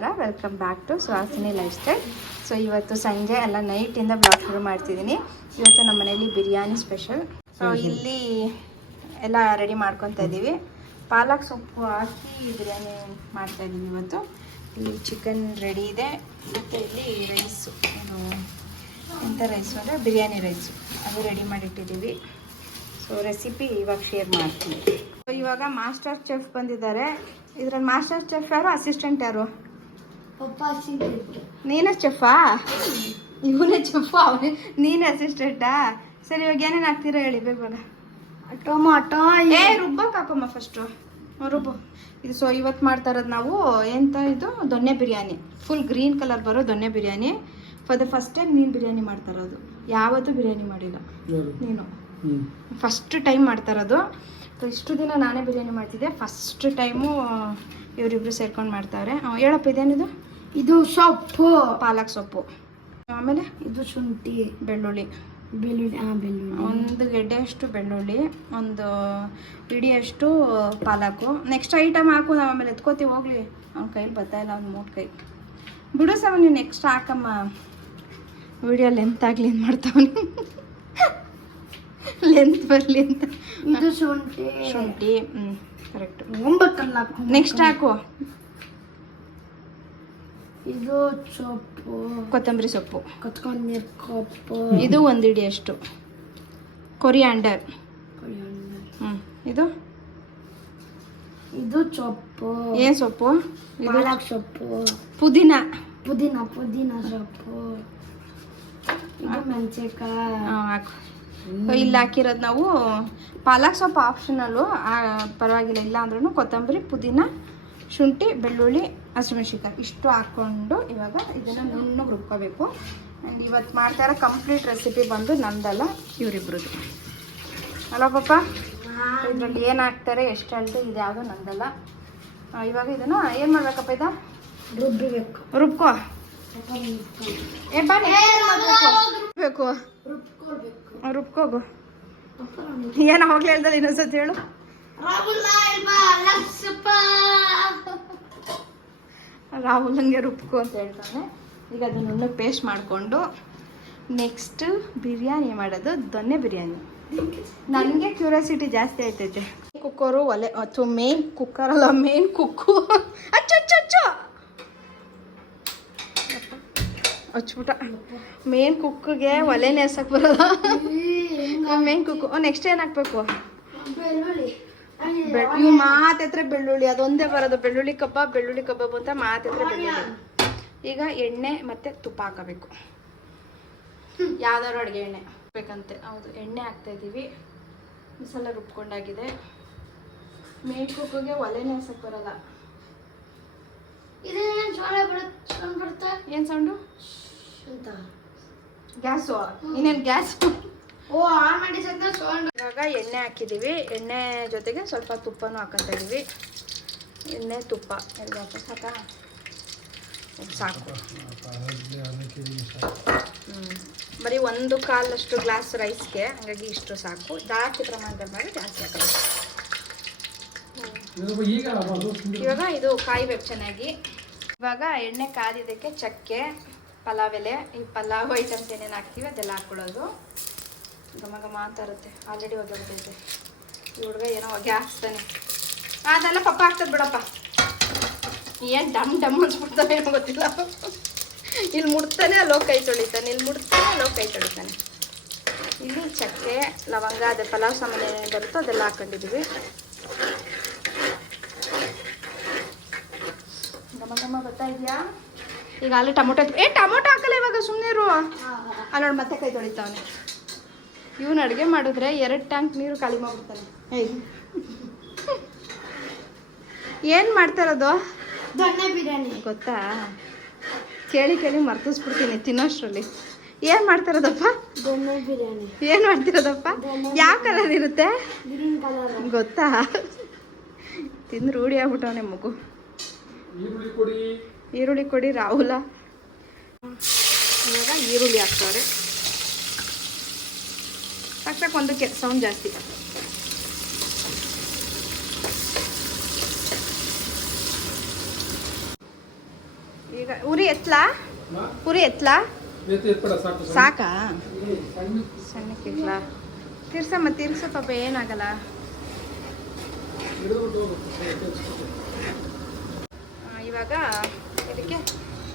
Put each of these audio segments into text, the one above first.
ನಮಸ್ಕಾರ welcome back to Suhasini lifestyle so ಇವತ್ತು ಸಂಜೆ ಎಲ್ಲ ನೈಟಿಂದ ಬ್ಲಾಗ್ ಶುರು ಮಾಡ್ತಿದ್ದೀನಿ. ಇವತ್ತು ನಮ್ಮ ಮನೇಲಿ ಬಿರಿಯಾನಿ ಸ್ಪೆಷಲ್ ಸೊ ಇಲ್ಲಿ ಎಲ್ಲ ರೆಡಿ ಮಾಡ್ಕೊತಾ ಇದ್ದೀವಿ. ಪಾಲಕ್ ಸೊಪ್ಪು ಹಾಕಿ ಬಿರಿಯಾನಿ ಮಾಡ್ತಾ ಇದ್ದೀನಿ ಇವತ್ತು. ಇಲ್ಲಿ ಚಿಕನ್ ರೆಡಿ ಇದೆ. ಮತ್ತು ಇಲ್ಲಿ ರೈಸು ಏನು ಎಂಥ ರೈಸು ಅಂದರೆ ಬಿರಿಯಾನಿ ರೈಸು ಅದು ರೆಡಿ ಮಾಡಿಟ್ಟಿದ್ದೀವಿ. ಸೊ ರೆಸಿಪಿ ಇವಾಗ ಶೇರ್ ಮಾಡ್ತೀನಿ. ಸೊ ಇವಾಗ ಮಾಸ್ಟರ್ ಚೆಫ್ ಬಂದಿದ್ದಾರೆ. ಇದರಲ್ಲಿ ಮಾಸ್ಟರ್ ಚೆಫ್ ಯಾರು? ಅಸಿಸ್ಟೆಂಟ್ ಯಾರು? ನೀನೇ ಚೆಫಾ? ಇವನೇ ಚೆಫ್ ಅವನೇ. ನೀನು ಅಸಿಸ್ಟೆಂಟಾ? ಸರಿ ಇವಾಗ ಏನೇನು ಹಾಕ್ತೀರಾ ಹೇಳಿ ಬೇಗ ಬೇಗ. ಟೊಮಾಟೊ ಏ ರುಬ್ಬಕ್ಕೆ ಹಾಕಮ್ಮ ಫಸ್ಟು ರುಬ್ಬು. ಇದು ಸೊ ಇವತ್ತು ಮಾಡ್ತಾ ಇರೋದು ನಾವು ಎಂತ ಇದು? Donne biryani. Full green colour ಬರೋ donne biryani. For the first time ನೀನು ಬಿರಿಯಾನಿ ಮಾಡ್ತಾ ಇರೋದು ಯಾವತ್ತೂ ಬಿರಿಯಾನಿ ಮಾಡಿಲ್ಲ. ನೀನು. ಫಸ್ಟ್ ಟೈಮ್ ಮಾಡ್ತಾ ಇರೋದು ಸೊ ಇಷ್ಟು ದಿನ ನಾನೇ ಬಿರಿಯಾನಿ ಮಾಡ್ತಿದ್ದೆ. ಫಸ್ಟ್ ಟೈಮು ಇವರಿಬ್ರು ಸೇರ್ಕೊಂಡು ಮಾಡ್ತಾವ್ರೆ ಹೇಳಪ್ಪ ಇದೇನಿದು? ಇದು ಸೊಪ್ಪು. ಪಾಲಕ್ ಸೊಪ್ಪು. ಆಮೇಲೆ ಇದು ಶುಂಠಿ. ಬೆಳ್ಳುಳ್ಳಿ. ಬೆಳ್ಳುಳ್ಳಿ ಹಾಂ ಬೆಳ್ಳುಳ್ಳಿ. ಒಂದು ಗೆಡ್ಡೆಯಷ್ಟು ಬೆಳ್ಳುಳ್ಳಿ ಒಂದು ಇಡಿಯಷ್ಟು ಪಾಲಕು. ನೆಕ್ಸ್ಟ್ ಐಟಮ್ ಹಾಕು ನಾವು ಆಮೇಲೆ ಎತ್ಕೋತೀವಿ ಹೋಗ್ಲಿ. ಅವ್ನ ಕೈಲಿ ಬರ್ತಾ ಇಲ್ಲ ಅವ್ನ ಮೂರು ಕೈ. ಬಿಡು ಸವ ನೀವು ನೆಕ್ಸ್ಟ್ ಹಾಕಮ್ಮ. ವಿಡಿಯೋ ಲೆಂತ್ ಆಗಲಿ ಏನು ಮಾಡ್ತಾವನು? ಲೆಂತ್ ಬರಲಿ ಅಂತ. ಇದು ಶುಂಠಿ. ಶುಂಠಿ ಹ್ಞೂ ಕರೆಕ್ಟ್ ಒಂಬತ್ತಲ್ಲ. ನೆಕ್ಸ್ಟ್ ಹಾಕು. ಇದು ಸೊಪ್ಪು. ಕೊತ್ತಂಬರಿ ಸೊಪ್ಪು. ಕತ್ಕೊಂಡ್ ಸೊಪ್ಪು ಕಪ್ಪು ಇದು ಒಂದು ಇಡಿಯಷ್ಟು ಕೊರಿಯಾಂಡರ್. ಹ್ಞೂ ಇದು? ಇದು ಸೊಪ್ಪು. ಏನು ಸೊಪ್ಪು? ಇದು? ಸೊಪ್ಪು. ಪುದೀನ. ಪುದೀನ ಪುದೀನ ಸೊಪ್ಪು. ಇದು ಮೆಣಸಿನ್ಕಾಯಿ. ಹಾಕು. ಇಲ್ಲಿ ಹಾಕಿರೋದು ನಾವು ಪಾಲಕ್ ಸೊಪ್ಪು ಆಪ್ಷನಲ್ಲು ಪರವಾಗಿಲ್ಲ. ಇಲ್ಲ ಅಂದ್ರೂ ಕೊತ್ತಂಬರಿ ಪುದೀನ ಶುಂಠಿ ಬೆಳ್ಳುಳ್ಳಿ ಹಸಿಮೆಣ್ಸಿನ್ಕಾಯಿ ಇಷ್ಟು ಹಾಕ್ಕೊಂಡು ಇವಾಗ ಇದನ್ನು ನುಣ್ಣಗೆ ರುಬ್ಕೋಬೇಕು. ಆ್ಯಂಡ್ ಇವತ್ತು ಮಾಡ್ತಾ ಇರೋ ಕಂಪ್ಲೀಟ್ ರೆಸಿಪಿ ಬಂದು ನಂದಲ್ಲ ಇವರಿಬ್ರದ್ದು ಅಲ್ಲ ಪಾಪ ಇದರಲ್ಲಿ ಏನು ಹಾಕ್ತಾರೆ ಎಷ್ಟು ಅಂತ ಇದು ಯಾವುದೂ ನಂದಲ್ಲ. ಇವಾಗ ಇದನ್ನು ಏನು ಮಾಡ್ಬೇಕಪ್ಪ ಇದು? ರುಬ್ಬಿಬೇಕು ರುಬ್ಕೋ. ಏ ಬಾ ಬೇಕು ರುಬ್ಕೊಳ್ಬೇಕು. ರುಬ್ಕೋಗು. ಏನು ಹೋಗ್ಲಿ ಹೇಳ್ದಲ್ಲ ಇನ್ನೊಂದ್ಸತಿ ಹೇಳು. ರಾಹುಲಂಗೆ ರುಬ್ಕು ಅಂತ ಹೇಳ್ತಾನೆ. ಈಗ ಅದನ್ನ ಪೇಸ್ಟ್ ಮಾಡಿಕೊಂಡು ನೆಕ್ಸ್ಟ್ ಬಿರಿಯಾನಿ ಮಾಡೋದು ದೊನ್ನೆ ಬಿರಿಯಾನಿ. ನನಗೆ ಕ್ಯೂರಿಯಾಸಿಟಿ ಜಾಸ್ತಿ ಆಯ್ತೈತೆ. ಕುಕ್ಕರು ಒಲೆ ಅಥವಾ ಮೇನ್ ಕುಕ್ಕರ್ ಅಲ್ಲ ಮೇನ್ ಕುಕ್ಕು ಅಚ್ಚು ಅಚ್ಚ ಅಚ್ಚ ಹಚ್ಬಿಟ ಮೇನ್ ಕುಕ್ಕಿಗೆ ಒಲೆನೇ ಎಸಕ್ ಬರೋಲ್ಲ. ಮೇನ್ ಕುಕ್ಕು ನೆಕ್ಸ್ಟ್ ಏನು ಹಾಕ್ಬೇಕು? ಇವು ಮಾತೆತ್ರ ಬೆಳ್ಳುಳ್ಳಿ ಅದೊಂದೇ ಬರೋದು. ಬೆಳ್ಳುಳ್ಳಿ ಕಬ್ಬ ಬೆಳ್ಳುಳ್ಳಿ ಕಬಾಬ್ ಅಂತ ಮಾತೆತ್ರ ಬೆಳ್ಳುಳ್ಳಿ. ಈಗ ಎಣ್ಣೆ ಮತ್ತೆ ತುಪ್ಪ ಹಾಕಬೇಕು. ಯಾವ್ದಾದ್ರು ಅಡುಗೆ ಎಣ್ಣೆ ಬೇಕಂತೆ ಹೌದು ಎಣ್ಣೆ ಹಾಕ್ತಾ ಇದ್ದೀವಿ. ಮಸಾಲ ರುಬ್ಕೊಂಡಾಗಿದೆ. ಮೇನ್ ಕುಕ್ಕಿಗೆ ಒಲೆನೇ ಎಸಕ್ ಬರಲ್ಲ. ಏನ್ ಸೌಂಡ್? ಗ್ಯಾಸು. ಇನ್ನೇನು ಗ್ಯಾಸ್? ಓ ಇವಾಗ ಎಣ್ಣೆ ಹಾಕಿದ್ದೀವಿ ಎಣ್ಣೆ ಜೊತೆಗೆ ಸ್ವಲ್ಪ ತುಪ್ಪನೂ ಹಾಕೊಂತ ಇದೀವಿ. ಎಣ್ಣೆ, ತುಪ್ಪ ಎಲ್ಲ ಸಾಕು. ಹ್ಞೂ ಬರೀ ಒಂದು ಕಾಲಷ್ಟು ಗ್ಲಾಸ್ ರೈಸ್ಗೆ, ಹಾಗಾಗಿ ಇಷ್ಟು ಸಾಕು. ಜಾಸ್ತಿ ಪ್ರಮಾಣದಲ್ಲಿ ಮಾಡಿ ಜಾಸ್ತಿ ಹಾಕೋದು ಇವಾಗ ಇದು ಕಾಯ್ಬೇಕು ಚೆನ್ನಾಗಿ. ಇವಾಗ ಎಣ್ಣೆ ಕಾದಿದ್ದಕ್ಕೆ ಚಕ್ಕೆ, ಪಲಾವ್ ಎಲೆ, ಈ ಪಲಾವ್ ಐಟಮ್ಸ್ ಏನೇನು ಹಾಕ್ತೀವಿ ಅದೆಲ್ಲ ಹಾಕ್ಕೊಳ್ಳೋದು ಘಮ ಘಮ ಅಂತ ಇರುತ್ತೆ. ಆಲ್ರೆಡಿ ಹೊಗೆ ಬರ್ತೈತೆ ಈ ಹುಡುಗ ಏನೋ ಹೊಗೆ ಹಾಕ್ಸ್ತಾನೆ ಅದೆಲ್ಲ ಪಪ್ಪ ಹಾಕ್ತದೆ ಬಿಡಪ್ಪ. ಏನು ಡಮ್ ಡಮ್ ಅನ್ಸ್ಬಿಡ್ತಾನೆ ಏನೋ ಗೊತ್ತಿಲ್ಲ. ಇಲ್ಲಿ ಮುಡ್ತಾನೆ ಅಲ್ಲೋ ಕೈ ತೊಳಿತಾನೆ. ಇಲ್ಲಿ ಮುಡ್ತಾನೆ ಅಲ್ಲೋ ಕೈ ತೊಳಿತಾನೆ. ಇಲ್ಲಿ ಚಕ್ಕೆ ಲವಂಗ ಅದೇ ಪಲಾವ್ ಸಾಮಾನು ಏನೇನು ಬರುತ್ತೋ ಅದೆಲ್ಲ ಹಾಕೊಂಡಿದ್ವಿ ಘಮ ಘಮ ಬರ್ತಾ ಇದೆಯಾ? ಈಗ ಅಲ್ಲಿ ಟೊಮೊಟೊ ಏ ಟೊಮೊಟೊ ಹಾಕಲ್ಲ ಇವಾಗ ಸುಮ್ಮನೆ ಇರುವ ಅಲ್ಲಿ ನೋಡಿ ಮತ್ತೆ ಕೈ ತೊಳಿತಾವನೆ. ಇವನು ಅಡುಗೆ ಮಾಡಿದ್ರೆ ಎರಡು ಟ್ಯಾಂಕ್ ನೀರು ಖಾಲಿ ಮಾಡ್ಬಿಡ್ತಾನೆ. ಏನು ಮಾಡ್ತಾ ಇರೋದು? ದೊಣ್ಣೆ ಬಿರಿಯಾನಿ. ಗೊತ್ತಾ? ಕೇಳಿ ಕೇಳಿ ಮರ್ತಿಸ್ಬಿಡ್ತೀನಿ ತಿನ್ನೋಷ್ಟರಲ್ಲಿ. ಏನು ಮಾಡ್ತಾ ಇರೋದಪ್ಪ? ದೊಣ್ಣೆ ಬಿರಿಯಾನಿ. ಏನು ಮಾಡ್ತಿರೋದಪ್ಪ ಯಾವ ಕಲರ್ ಇರುತ್ತೆ? ಗೊತ್ತಾ? ತಿಂದು ರೂಢಿ ಆಗ್ಬಿಟ್ಟವನೆ ಮಗು ಈರುಳ್ಳಿ ಕೊಡಿ ರಾಹುಲ. ಇವಾಗ ಈರುಳ್ಳಿ ಹಾಕ್ತವ್ರೆ ಒಂದಕ್ಕೆ ಸೌಂಡ್ ಜಾಸ್ತಿ ಈಗ ಉರಿ ಎತ್ಲಾ? ಉರಿ ಎತ್ಲಾ? ಸಾಕಾ ಸಣ್ಣಕ್ಕೆ ಇಟ್ಲಾ ತಿರ್ಸಮ್ಮ ತಿರ್ಸು ಪಾಪ ಏನಾಗಲ್ಲ. ಇವಾಗ ಇದಕ್ಕೆ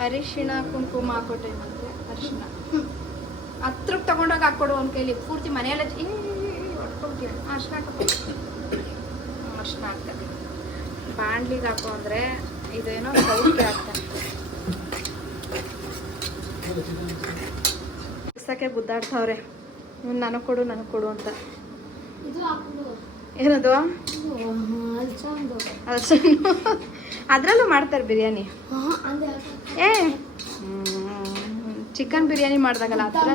ಅರಿಶಿಣ ಕುಂಕುಮ ಹಾಕೋ ಮತ್ತೆ ಅರಿಶಿಣ. ಹತ್ರಕ್ಕೆ ತಗೊಂಡೋಗಿ ಹಾಕ್ಕೊಡು ಅವನ ಕೈಲಿ ಪೂರ್ತಿ ಮನೆಯಲ್ಲ ಹೊಡ್ಕೊಳ್ತೀವಿ ಅರ್ಶನ ಹಾಕೋ. ಅರ್ಶನ ಹಾಕ್ತಾರೆ ಬಾಂಡ್ಲಿಗೆ ಹಾಕೋ ಅಂದರೆ ಇದೇನೋ ಸೌಖ್ಯ ಹಾಕ್ತಾರೆ ಬಿಡ್ಸಕ್ಕೆ ಗುದ್ದಾಡ್ತಾವ್ರೆ. ನನಗೆ ಕೊಡು ನನಗೆ ಕೊಡು ಅಂತ. ಏನದು? ಅದ್ರಲ್ಲೂ ಮಾಡ್ತಾರೆ ಬಿರಿಯಾನಿ. ಏ ಚಿಕನ್ ಬಿರಿಯಾನಿ ಮಾಡ್ದಾಗಲ್ಲ ಆ ಥರ?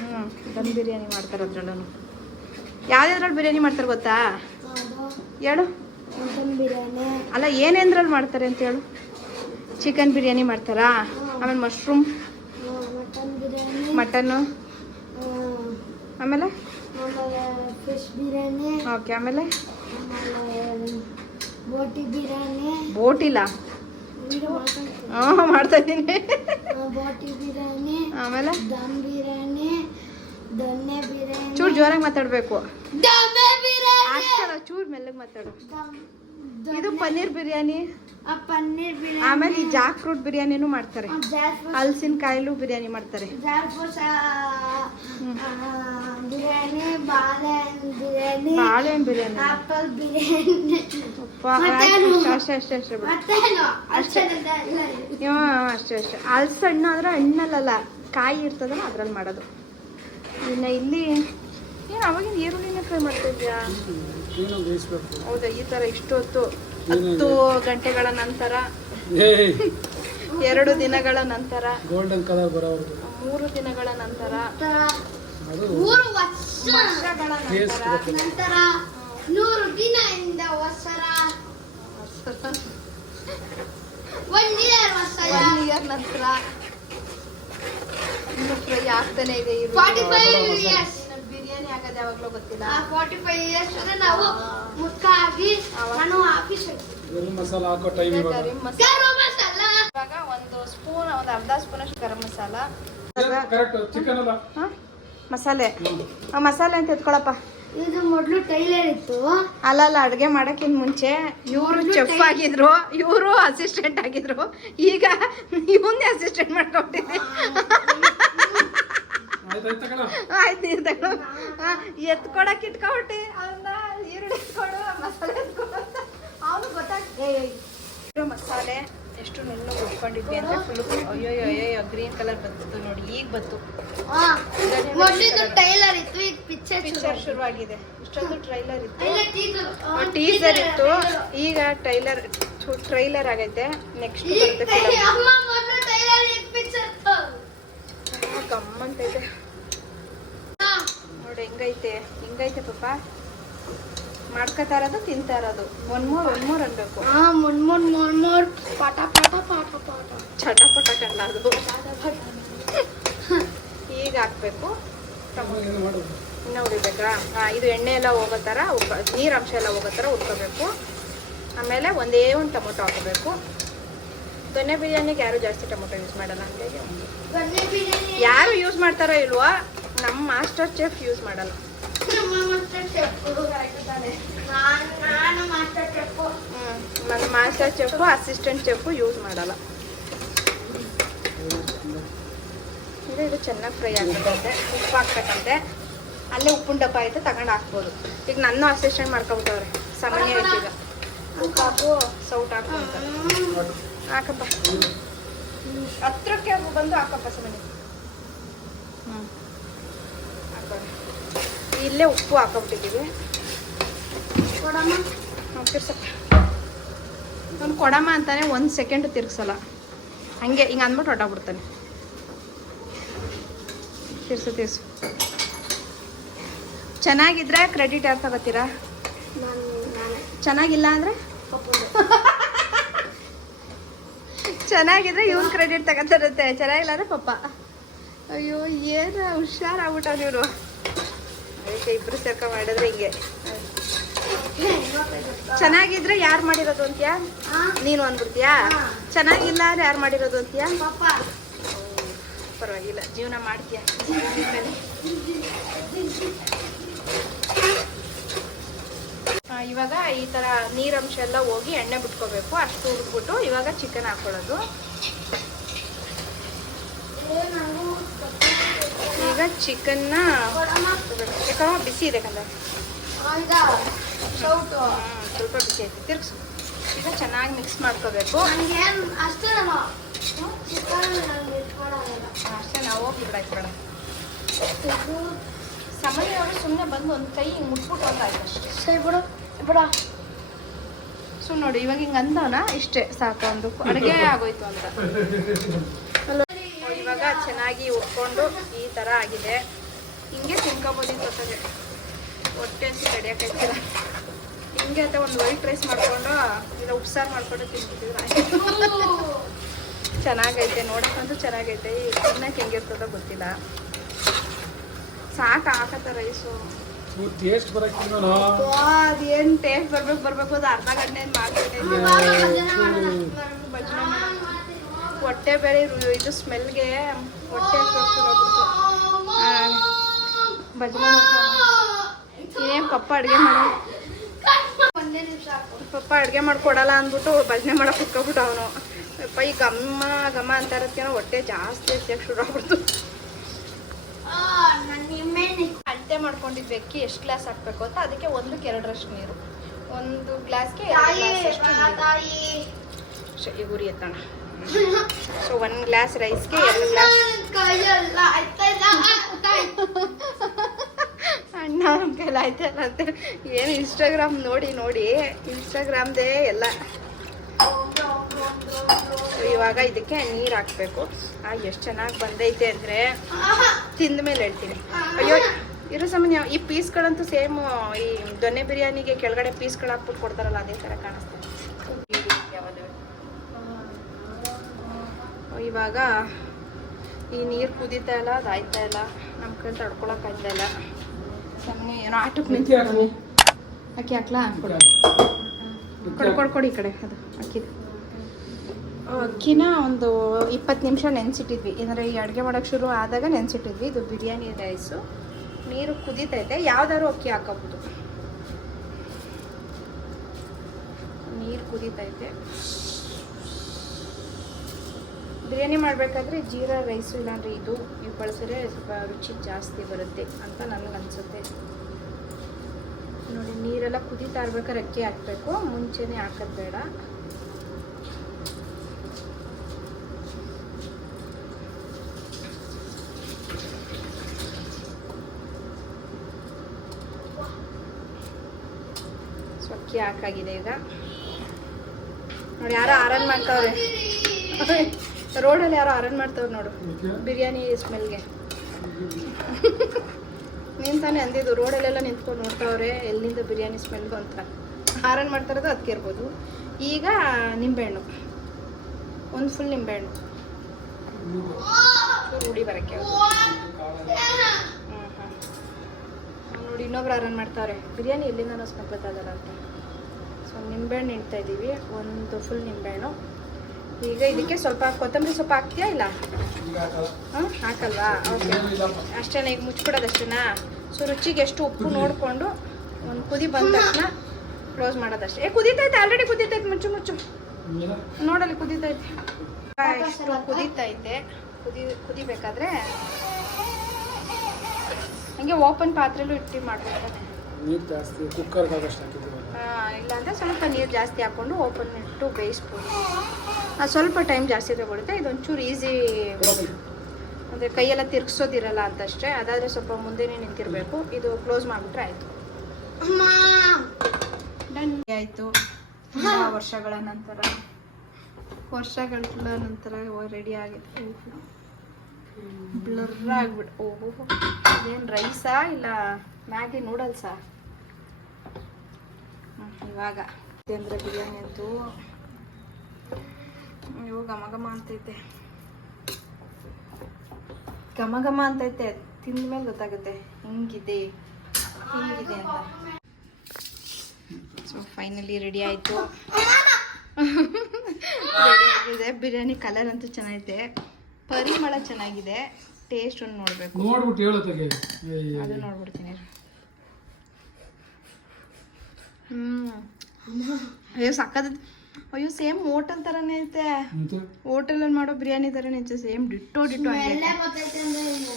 ಹ್ಞೂ ದಮ್ ಬಿರಿಯಾನಿ ಮಾಡ್ತಾರೆ ಅದ್ರಲ್ಲೂ ಯಾವ್ದ್ಯಾವ್ದ್ರಲ್ಲಿ ಬಿರಿಯಾನಿ ಮಾಡ್ತಾರೆ ಗೊತ್ತಾ? ಹೇಳು. ಬಿರಿಯಾನಿ. ಅಲ್ಲ ಏನೇಂದ್ರಲ್ಲಿ ಮಾಡ್ತಾರೆ ಅಂತ ಹೇಳು. ಚಿಕನ್ ಬಿರಿಯಾನಿ ಮಾಡ್ತಾರಾ? ಆಮೇಲೆ ಮಶ್ರೂಮ್ ಮಟನ್ ಬಿರಿಯಾನಿ. ಮಟನ್ನು? ಆಮೇಲೆ? ಫಿಶ್ ಬಿರಿಯಾನಿ. ಓಕೆ ಆಮೇಲೆ? ಬೋಟಿ ಬಿರಿಯಾನಿ. ಬೋಟಿಲ್ಲ. ಹಾಂ ಮಾಡ್ತಾ ಇದ್ದೀನಿ. ಬೋಟಿ ಬಿರಿಯಾನಿ ಆಮೇಲೆ? ದಮ್ ಬಿರಿಯಾನಿ ದೊನ್ನೆ ಬಿರಿಯಾನಿ. ಚೂರು ಜೋರಾಗಿ ಮಾತಾಡಬೇಕು. ಅಷ್ಟಲ್ಲ ಚೂರು ಮೆಲ್ಲಗೆ ಮಾತಾಡು. ಇದು ಪನ್ನೀರ್ ಬಿರಿಯಾನಿ. ಪನ್ನೀರ್ ಬಿರಿಯಾನಿ. ಆಮೇಲೆ ಈ ಜಾಕ್ ಫ್ರೂಟ್ ಬಿರಿಯಾನಿನೂ ಮಾಡ್ತಾರೆ. ಹಲಸಿನ ಕಾಯಿಲು ಬಿರಿಯಾನಿ ಮಾಡ್ತಾರೆ. ಬಿರಿಯಾನಿ ಬಾಳೆಹಣ್ಣು ಬಿರಿಯಾನಿ ಬಾಳೆಹಣ್ಣು ಬಿರಿಯಾನಿ. ಆಪಲ್ ಬಿರಿಯಾನಿ? ಅಷ್ಟೇ ಅಷ್ಟೇ ಅಷ್ಟೇ ಅಷ್ಟೇ. ಅಷ್ಟೇ. ಅಷ್ಟೇ ಅಷ್ಟೇ ಹಲಸಣ್ಣು ಆದ್ರೆ ಹಣ್ಣಲ್ಲಲ್ಲ ಕಾಯಿ ಇರ್ತದಲ್ಲ ಅದ್ರಲ್ಲಿ ಮಾಡೋದು. ಇನ್ನು ಇಲ್ಲಿ ಏನು ಅವಾಗಿನ ಈರುಳ್ಳಿನ ಫ್ರೈ ಮಾಡ್ತಾ ಇದ್ಯಾ ಹೌದಾ ಈ ಥರ ಇಷ್ಟೊತ್ತು ಹತ್ತು ಗಂಟೆಗಳ ನಂತರ? ಎರಡು ದಿನಗಳ ನಂತರ? ಗೋಲ್ಡನ್ ಕಲರ್ ಬರಬಹುದು. ಮೂರು ದಿನಗಳ ನಂತರ? ಮೂರು ವರ್ಷ ವರ್ಷಗಳ ನಂತರ? ನೂರು ದಿನದಿಂದ ವರ್ಷರ ಒನ್ ಇಯರ್ ವತ್ಸರ ಒನ್ ಇಯರ್ ನಂತರ? ಇನ್ನು ಫ್ರೈ ಆಗ್ತಾನೆ ಇದೆ. ಫಾರ್ಟಿ ಫೈವ್ ಇಯರ್ಸ್ ಆಗೋದು ಯಾವಾಗಲೂ ಗೊತ್ತಿಲ್ಲ. ಫಾರ್ಟಿ ಫೈವ್ ಇಯರ್ಸ್ ನಾವು ಮುಖ ಆಗಿ ನಾನು ಆಫೀಸ್ ಗರಂ ಮಸಾಲ ಹಾಕೋ ಟೈಮ್ ಇವಾಗ. ಗರಂ ಮಸಾಲ. ಇವಾಗ ಒಂದು ಸ್ಪೂನ್ ಒಂದು ಅರ್ಧ ಸ್ಪೂನ್ ಅಷ್ಟು ಗರಂ ಮಸಾಲ. ಕರೆಕ್ಟ್ ಚಿಕನ್ ಅಲ್ಲ? ಮಸಾಲೆ. ಆ ಮಸಾಲೆ ಅಂತ ಎತ್ಕೊಳಪ್ಪ. ಇದು ಮೊದಲು ಟೈಲರ್ ಇತ್ತು. ಅಲ್ಲಲ್ಲ ಅಡುಗೆ ಮಾಡೋಕ್ಕಿಂತ ಮುಂಚೆ ಇವರು ಚೆಫ್ ಆಗಿದ್ರು ಇವರು ಅಸಿಸ್ಟೆಂಟ್ ಆಗಿದ್ರು. ಈಗ ಇವನ್ನೇ ಅಸಿಸ್ಟೆಂಟ್ ಮಾಡ್ಕೊಟ್ಟಿದ್ದೀನಿ ಆಯ್ತು ಎತ್ಕೊಡಕ್ಕೆ ಇಟ್ಕೊಬಿಟ್ಟು ಅವನ್ನ ಈರುಳ್ಳಿ ಎತ್ಕೊಡು ಮಸಾಲೆ ಎತ್ಕೊಡು ಅಂತ. ಅವನು ಗೊತ್ತಾಗ್ತದೆ ಮಸಾಲೆ ಎಷ್ಟು ನೆನ್ನು ಉಟ್ಕೊಂಡಿದ್ವಿ ಅಂದ್ರೆ ಫುಲ್ ಅಯ್ಯೋ ಅಯ್ಯೋ ಗ್ರೀನ್ ಕಲರ್ ಬಂತು ನೋಡಿ ಈಗ ಬಂತು. ಟ್ರೈಲರ್ ಇತ್ತು ಈಗ ಪಿಕ್ಚರ್ ಪಿಕ್ಚರ್ ಶುರುವಾಗಿದೆ. ಇಷ್ಟೊಂದು ಟ್ರೈಲರ್ ಇತ್ತು. ಟೀಸರ್ ಇತ್ತು. ಈಗ ಟ್ರೈಲರ್ ಟ್ರೈಲರ್ ಆಗೈತೆ. ನೆಕ್ಸ್ಟ್ ಬರುತ್ತೆ ಫಿಲಮ್ ಅಮ್ಮ ಮೊದಲು ಟೈಲರ್ ಈಗ ಪಿಕ್ಚರ್ ಗಮ್ಮಂತೈತೆ ನೋಡಿ ಹಿಂಗೈತೆ? ಹೆಂಗೈತೆ ಪಾಪ ಮಾಡ್ಕೊತಾ ಇರೋದು ತಿಂತಾ ಇರೋದು. ಒನ್ ಮೋರ್ ಒನ್ ಮೋರ್ ಅನ್ಬೇಕು ಹಾ ಮೊನ್ಮೋರ್ ಮುನ್ ಮುನ್ ಮುನ್ ಪಾಟ ಪಾಟ ಪಾಟ ಪಾಟ ಚಟಪಟ ಕಂಡ ಅದು. ಈಗ ಹಾಕ್ಬೇಕು. ಇನ್ನು ಉರಿಬೇಕಾ? ಹಾಂ ಇದು ಎಣ್ಣೆ ಎಲ್ಲ ಹೋಗೋ ಥರ ಉಕ್ಕ ನೀರಂಶ ಎಲ್ಲ ಹೋಗೋ ಥರ ಉಟ್ಕೋಬೇಕು. ಆಮೇಲೆ ಒಂದೇ ಒಂದು ಟೊಮೊಟೊ ಹಾಕಬೇಕು. ದೊನ್ನೆ ಬಿರಿಯಾನಿಗೆ ಯಾರು ಜಾಸ್ತಿ ಟೊಮೊಟೊ ಯೂಸ್ ಮಾಡಲ್ಲ ಹಂಗಾಗಿ. ಯಾರು ಯೂಸ್ ಮಾಡ್ತಾರೋ ಇಲ್ವಾ ನಮ್ಮ ಮಾಸ್ಟರ್ ಚೆಫ್ ಯೂಸ್ ಮಾಡಲ್ಲ. ನಮ್ಮ ಮಾಸ್ಟರ್ ಚೆಫ್ ನಾನು ನಾನು ಮಾಸ್ಟರ್ ಚೆಫ್ ನನ್ನ master chef assistant chef use ಮಾಡಲ್ಲ ಇದು ಇದು ಚೆನ್ನಾಗಿ ಫ್ರೈ ಆಗ್ಬೇಕಂತೆ ಉಪ್ಪು ಹಾಕ್ಬೇಕಂತೆ ಅಲ್ಲೇ ಉಪ್ಪಿನ ಡಬ್ಬ ಐತೆ ತಗೊಂಡು ಹಾಕ್ಬೋದು ಈಗ ನನ್ನ ಅಸಿಸ್ಟೆಂಟ್ ಮಾಡ್ಕೊಬಿಟ್ಟವ್ರೆ ಸಾಮಾನ್ಯ ಐತೆ ಈಗ ಉಪ್ಪು ಹಾಕು ಸೌಟ್ ಹಾಕು ಅಂತ ಹಾಕಪ್ಪ ಹತ್ರಕ್ಕೆ ಬಂದು ಹಾಕಪ್ಪ ಸಾಮಾನ್ಯ ಹ್ಞೂ ಹಾಕೋಣ ಇಲ್ಲೇ ಉಪ್ಪು ಹಾಕೊಬಿಟ್ಟಿದ್ದೀವಿ ಕೊಡಮ್ಮ? ತಿರ್ಸಪ್ಪ ಅವ್ನು ಕೊಡಮ್ಮ ಅಂತಾನೆ ಒಂದು ಸೆಕೆಂಡ್ ತಿರ್ಗ್ಸಲ್ಲ. ಹಂಗೆ ಹಿಂಗೆ ಅಂದ್ಬಿಟ್ಟು ಹೊಟ್ಟಾಗ್ಬಿಡ್ತಾನೆ ತಿರ್ಸು ತಿರ್ಸು ಚೆನ್ನಾಗಿದ್ರೆ ಕ್ರೆಡಿಟ್ ಯಾರು ತಗೋತೀರಾ? ನಾನು ನಾನೇ. ಚೆನ್ನಾಗಿಲ್ಲ ಅಂದರೆ? ಚೆನ್ನಾಗಿದ್ರೆ ಇವ್ನು ಕ್ರೆಡಿಟ್ ತಗೋತಿರುತ್ತೆ ಚೆನ್ನಾಗಿಲ್ಲ ಅಂದರೆ ಪಪ್ಪ. ಅಯ್ಯೋ ಏನು ಹುಷಾರಾಗ್ಬಿಟ್ಟವ್ ಇವರು. ಇಬ್ಬರು ಸೇರ್ಕ ಮಾಡಿದ್ರೆ ಹಿಂಗೆ. ಚೆನ್ನಾಗಿದ್ರೆ ಯಾರು ಮಾಡಿರೋದು ಅಂತ್ಯಾ? ನೀನು ಅಂದ್ಬಿಡ್ತೀಯಾ? ಚೆನ್ನಾಗಿಲ್ಲ ಅಂದ್ರೆ ಯಾರು ಮಾಡಿರೋದು ಅಂತ್ಯಾ? ಪರವಾಗಿಲ್ಲ. ಜೀವನ ಮಾಡ್ತೀಯ? ಇವಾಗ ಈ ತರ ನೀರಂಶ ಎಲ್ಲ ಹೋಗಿ ಎಣ್ಣೆ ಬಿಟ್ಕೋಬೇಕು. ಅಷ್ಟು ಹುಡ್ಬಿಟ್ಟು ಇವಾಗ ಚಿಕನ್ ಹಾಕೊಳ್ಳೋದು. ಚಿಕನ್ನ ಚಿಕನ್ ಬಿಸಿ ಇದೆ ಕಂದ ಸ್ವಲ್ಪ ಬಿಸಿ ಐತೆ ತಿರ್ಗಿಸು. ಈಗ ಚೆನ್ನಾಗಿ ಮಿಕ್ಸ್ ಮಾಡ್ಕೋಬೇಕು. ಅಷ್ಟೇ ನಾವು ಹೋಗಿ ಬಿಡಾಯ್ತು ಬೇಡ. ಸಮಯ ಅವರು ಸುಮ್ಮನೆ ಬಂದು ಒಂದು ಕೈ ಮುಟ್ಬಿಟ್ಟು ಆಯ್ತು ಅಷ್ಟೇ. ಸರಿ ಬಿಡು. ಬಿಡ. ಸೊ ನೋಡಿ ಇವಾಗ ಹಿಂಗೆ ಅಂದವನ? ಇಷ್ಟೇ ಸಾಕು ಒಂದು ಅಡುಗೆ ಆಗೋಯ್ತು ಅಂತ. ಚೆನ್ನಾಗಿ ಉಟ್ಕೊಂಡು ಈ ಥರ ಆಗಿದೆ. ಹಿಂಗೆ ತಿನ್ಕೋಬೋದಿತ್ತು ಹೊತ್ತಗೆ ಹೊಟ್ಟೆ ಅಂತ ತಡಿಯೋಕ್ಕಾಗ್ತಿಲ್ಲ ಹಿಂಗೆ ಅಂತ ಒಂದು ವೈಟ್ ರೈಸ್ ಮಾಡಿಕೊಂಡು ಇಲ್ಲ ಉಪ್ಸಾರು ಮಾಡ್ಕೊಂಡು ತಿನ್ಬಿಟ್ಟಿದ್ರೆ ಚೆನ್ನಾಗೈತೆ ನೋಡೋಕ್ಕಂತೂ ಚೆನ್ನಾಗೈತೆ. ಈ ತಿನ್ನಕ್ಕೆ ಹೆಂಗಿರ್ತದೋ ಗೊತ್ತಿಲ್ಲ. ಸಾಕು ಹಾಕತ್ತ ರೈಸು ಟೇಸ್ಟ್ ಬರಕ್ಕಿಲ್ಲ ಅದೇನು ಟೇಸ್ಟ್ ಬರ್ಬೇಕು ಬರ್ಬೇಕು ಅದು ಅರ್ಧ ಗಂಟೆ ಮಾಡ್ತೀನಿ ಭಜನೆ ಹೊಟ್ಟೆ ಬೇರೆ ಇದು ಸ್ಮೆಲ್ಗೆ ಹೊಟ್ಟೆ ಭಜನೆ ಏನ್ ಪಪ್ಪ ಅಡುಗೆ ಮಾಡೋ. ಪಪ್ಪ ಅಡುಗೆ ಮಾಡ್ಕೊಡಲ್ಲ ಅಂದ್ಬಿಟ್ಟು ಭಜನೆ ಮಾಡಕ್ ಕುತ್ಕೊಬಿಟ್ಟು ಅವನು. ಪಪ್ಪ, ಈ ಗಮ್ಮ ಗಮ್ಮ ಅಂತ ಇರೋದ್ಕೇನೋ ಹೊಟ್ಟೆ ಜಾಸ್ತಿ ಎತ್ತಿಯಕ್ಕೆ ಶುರು ಆಗ್ಬಿಡ್ತು. ಅಳತೆ ಮಾಡ್ಕೊಂಡಿದ್ವಿ ಅಕ್ಕಿ ಎಷ್ಟು ಗ್ಲಾಸ್ ಹಾಕ್ಬೇಕು ಅಂತ? ಅದಕ್ಕೆ ಒಂದಕ್ಕೆ ಎರಡರಷ್ಟು ನೀರು. ಒಂದು ಗ್ಲಾಸ್ಗೆ ಎರಡು ಗ್ಲಾಸ್ ತಾಯಿ ಈ ಗುರಿ ಸೊ ಒಂದು ಗ್ಲಾಸ್ ರೈಸ್ಗೆ ಎರಡು ಗ್ಲಾಸ್ ಅಣ್ಣ ನಮ್ಮ ಕೈಲಿ ಆಯ್ತಲ್ಲ ಅಂತ. ಏನು ಇನ್ಸ್ಟಾಗ್ರಾಮ್ ನೋಡಿ ನೋಡಿ. ಇನ್ಸ್ಟಾಗ್ರಾಮ್ದೇ ಎಲ್ಲ. ಇವಾಗ ಇದಕ್ಕೆ ನೀರು ಹಾಕ್ಬೇಕು. ಆ ಎಷ್ಟು ಚೆನ್ನಾಗಿ ಬಂದೈತೆ ಅಂದರೆ ತಿಂದ ಮೇಲೆ ಹೇಳ್ತೀನಿ. ಅಯ್ಯೋ ಇರೋ ಸಾಮಾನ್ಯ ಈ ಪೀಸ್ಗಳಂತೂ ಸೇಮ್ ಈ ದೊನ್ನೆ ಬಿರಿಯಾನಿಗೆ ಕೆಳಗಡೆ ಪೀಸ್ಗಳು ಹಾಕ್ಬಿಟ್ಟು ಕೊಡ್ತಾರಲ್ಲ ಅದೇ ಥರ ಕಾಣಿಸ್ತದೆ. ಇವಾಗ ಈ ನೀರು ಕುದೀತಾ ಇಲ್ಲ ಅದಾಯ್ತಾ ಇಲ್ಲ. ನಮ್ಮ ಕೈ ತಡ್ಕೊಳಕ್ ಆಯ್ತಾ ಇಲ್ಲ. ಸುಮ್ಮನೆ ಏನೋ ಆಟಕ್ಕೆ ನಿಂತ್ಕೊಳ್ಳಿ ಅಕ್ಕಿ ಹಾಕ್ಲಾ? ಕೊಡು ಕೊಡು ಕೊಡು ಕೊಡಿ ಈ ಕಡೆ. ಅದು ಅಕ್ಕಿ ಅಕ್ಕಿನ ಒಂದು ಇಪ್ಪತ್ತು ನಿಮಿಷ ನೆನೆಸಿಟ್ಟಿದ್ವಿ. ಅಂದರೆ ಈ ಅಡುಗೆ ಮಾಡೋಕ್ಕೆ ಶುರು ಆದಾಗ ನೆನೆಸಿಟ್ಟಿದ್ವಿ. ಇದು ಬಿರಿಯಾನಿ ರೈಸು. ನೀರು ಕುದೀತೈತೆ ಯಾವ್ದಾದ್ರು ಅಕ್ಕಿ ಹಾಕಬಹುದು. ನೀರು ಕುದೀತೈತೆ ಬಿರಿಯಾನಿ ಮಾಡಬೇಕಾದ್ರೆ ಜೀರಾ, ರೈಸು, ಇಲ್ಲಾಂದರೆ ಇದು, ಇವು ಬಳಸಿದ್ರೆ ಸ್ವಲ್ಪ ರುಚಿ ಜಾಸ್ತಿ ಬರುತ್ತೆ ಅಂತ ನನಗೆ ಅನಿಸುತ್ತೆ. ನೋಡಿ, ನೀರೆಲ್ಲ ಕುದೀತಾ ಇರ್ಬೇಕಾದ್ರೆ ಅಕ್ಕಿ ಹಾಕಬೇಕು, ಮುಂಚೆನೇ ಹಾಕೋದು ಬೇಡ. ಸೊ, ಅಕ್ಕಿ ಹಾಕಾಗಿದೆ ಈಗ. ನೋಡಿ, ಯಾರೋ ಆರನ್ ಮಾಡ್ತಾವ್ರೆ. ರೋಡಲ್ಲಿ ಯಾರೋ ಅರನ್ ಮಾಡ್ತಾವ್ ನೋಡು. ಬಿರಿಯಾನಿ ಸ್ಮೆಲ್ಗೆ. ನೀನು ತಾನೇ ಅಂದಿದ್ದು, ರೋಡಲ್ಲೆಲ್ಲ ನಿಂತ್ಕೊಂಡು ನೋಡ್ತಾವ್ರೆ, ಎಲ್ಲಿಂದ ಬಿರಿಯಾನಿ ಸ್ಮೆಲ್ಗು ಅಂತ. ಆರನ್ ಮಾಡ್ತಾ ಇರೋದು ಅದಕ್ಕೆ ಇರ್ಬೋದು. ಈಗ ನಿಂಬೆಹಣ್ಣು. ಒಂದು ಫುಲ್ ನಿಂಬೆಹಣ್ಣು. ರೂಢಿ ಬರೋಕ್ಕೆ ಹಾಂ ಹ್ಞೂ ನೋಡಿ, ಇನ್ನೊಬ್ರು ಅರನ್ ಮಾಡ್ತಾವ್ರೆ ಬಿರಿಯಾನಿ ಎಲ್ಲಿಂದ ಸ್ಮೆಲ್ ಗೊತ್ತಾಗಲ್ಲ ಅಂತ ಸೊ ನಿಂಬೆಹಣ್ಣು ಇಡ್ತಾ ಇದ್ದೀವಿ. ಒಂದು ಫುಲ್ ನಿಂಬೆಹಣ್ಣು. ಈಗ ಇದಕ್ಕೆ ಸ್ವಲ್ಪ ಕೊತ್ತಂಬರಿ ಸೊಪ್ಪು ಹಾಕ್ತೀಯಾ ಇಲ್ಲ? ಹಾಂ ಹಾಕಲ್ವಾ? ಓಕೆ ಅಷ್ಟೇನ ಈಗ ಮುಚ್ಕೊಡೋದು ಅಷ್ಟೇನಾ? ಸೊ ರುಚಿಗೆ ಎಷ್ಟು ಉಪ್ಪು ನೋಡಿಕೊಂಡು ಒಂದು ಕುದಿ ಬಂದ ತಕ್ಷಣ ಕ್ಲೋಸ್ ಮಾಡೋದಷ್ಟೇ ಏ ಕುದೀತೈತೆ ಆಲ್ರೆಡಿ ಕುದೀತೈತೆ ಮುಚ್ಚು ಮುಚ್ಚು. ನೋಡಲ್ಲಿ ಕುದೀತೈತೆ ಎಷ್ಟು ಕುದೀತೈತೆ ಕುದಿ ಕುದಿಬೇಕಾದ್ರೆ ಹಂಗೆ ಓಪನ್ ಪಾತ್ರೆಲೂ ಇಟ್ಟು ಮಾಡ್ಬೇಕಾದ್ರೆ ನೀರು ಜಾಸ್ತಿ ಕುಕ್ಕರ್ಗೆ ಇಲ್ಲಾಂದರೆ ಸ್ವಲ್ಪ ನೀರು ಜಾಸ್ತಿ ಹಾಕ್ಕೊಂಡು ಓಪನ್ ಇಟ್ಟು ಬೇಯಿಸ್ಬೋದು. ಸ್ವಲ್ಪ ಟೈಮ್ ಜಾಸ್ತಿ ತಗೊಳುತ್ತೆ. ಇದೊಂಚೂರು ಈಸಿ ಅಂದರೆ ಕೈಯೆಲ್ಲ ತಿರ್ಗಿಸೋದಿರಲ್ಲ ಅಂತಷ್ಟೇ. ಅದಾದರೆ ಸ್ವಲ್ಪ ಮುಂದೆನೇ ನಿಂತಿರಬೇಕು. ಇದು ಕ್ಲೋಸ್ ಮಾಡಿಬಿಟ್ರೆ ಆಯಿತು. ಅಮ್ಮ! ಡನ್. ಆಯಿತು. ತುಂಬ ವರ್ಷಗಳ ನಂತರ. ವರ್ಷಗಳ ನಂತರ ರೆಡಿ ಆಗಿದೆ. ಬ್ಲರ್ ಆಗ್ಬಿಟ್ಟು ಓಹೋ ಇದೇನು ರೈಸಾ ಇಲ್ಲ ಮ್ಯಾಗಿ ನೂಡಲ್ಸಾ ಇವಾಗ. ಅಂದರೆ ಬಿರಿಯಾನಿ ಅಂತೂ ಅಯ್ಯೋ ಘಮ ಘಮ ಅಂತೈತೆ. ಘಮ ಘಮ ಅಂತೈತೆ. ತಿಂದ ಮೇಲೆ ಗೊತ್ತಾಗುತ್ತೆ. ಹಿಂಗಿದೆ. ಹಿಂಗಿದೆ ಅಂತ. ಸೊ ಫೈನಲಿ ರೆಡಿ ಆಯಿತು. ರೆಡಿ ಆಗಿದೆ. ಬಿರಿಯಾನಿ ಕಲರ್ ಅಂತೂ ಚೆನ್ನಾಗಿದೆ ಪರಿಮಳ ಚೆನ್ನಾಗಿದೆ. ಟೇಸ್ಟ್ ಒಂದು ನೋಡಬೇಕು. ನೋಡ್ಬಿಟ್ಟು ಅದು ನೋಡ್ಬಿಡ್ತೀನಿ. ಹ್ಞೂ ಅಯ್ಯೋ ಸಕ್ಕದ ಅಯ್ಯೋ ಸೇಮ್ ಹೋಟೆಲ್ ತರನೇ ಐತೆ. ಹೋಟೆಲ್ ಅಲ್ಲಿ ಮಾಡೋ ಬಿರಿಯಾನಿ ತರನೇ ಐತೆ ಸೇಮ್ ಡಿಟ್ಟೋ ಡಿಟ್ಟೋ ಹಂಗೆ ಐತೆ. ಗೊತ್ತೈತೆ ಅಂದ್ರೆ ಏನು?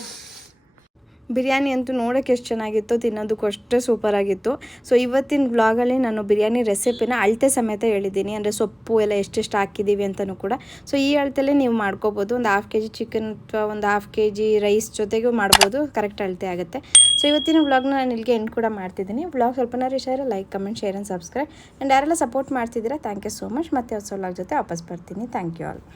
ಬಿರಿಯಾನಿ ಅಂತೂ ನೋಡೋಕ್ಕೆ ಎಷ್ಟು ಚೆನ್ನಾಗಿತ್ತು ತಿನ್ನೋದಕ್ಕೂ ಅಷ್ಟೇ ಸೂಪರ್ ಆಗಿತ್ತು ಸೊ ಇವತ್ತಿನ ವ್ಲಾಗಲ್ಲಿ ನಾನು ಬಿರಿಯಾನಿ ರೆಸಿಪಿನ ಅಳತೆ ಸಮೇತ ಹೇಳಿದ್ದೀನಿ. ಅಂದರೆ ಸೊಪ್ಪು ಎಲ್ಲ ಎಷ್ಟೆಷ್ಟು ಹಾಕಿದ್ದೀವಿ ಅಂತಲೂ ಕೂಡ. ಸೊ ಈ ಅಳತೆಲ್ಲೇ ನೀವು ಮಾಡ್ಕೋಬೋದು. ಒಂದು ಹಾಫ್ ಕೆ ಜಿ ಚಿಕನ್ ಅಥವಾ ಒಂದು ಹಾಫ್ ಕೆ ಜಿ ರೈಸ್ ಜೊತೆಗೂ ಮಾಡ್ಬೋದು. ಕರೆಕ್ಟ್ ಅಳತೆ ಆಗುತ್ತೆ. ಸೊ ಇವತ್ತಿನ ವ್ಲಾಗ್ನ ನಾನು ಇಲ್ಲಿಗೆ ಎಂಡ್ ಕೂಡ ಮಾಡ್ತಿದ್ದೀನಿ. ವ್ಲಾಗ್ ಸ್ವಲ್ಪನಾರು ಇಷ್ಟ like comment share and subscribe and ಯಾರೆಲ್ಲ ಸಪೋರ್ಟ್ ಮಾಡ್ತಿದ್ದೀರಾ ಥ್ಯಾಂಕ್ ಯು ಸೋ ಮಚ್ ಮತ್ತೆ ಹೊಸ ವ್ಲಾಗ್ ಜೊತೆ ವಾಪಸ್ ಬರ್ತೀನಿ. Thank you all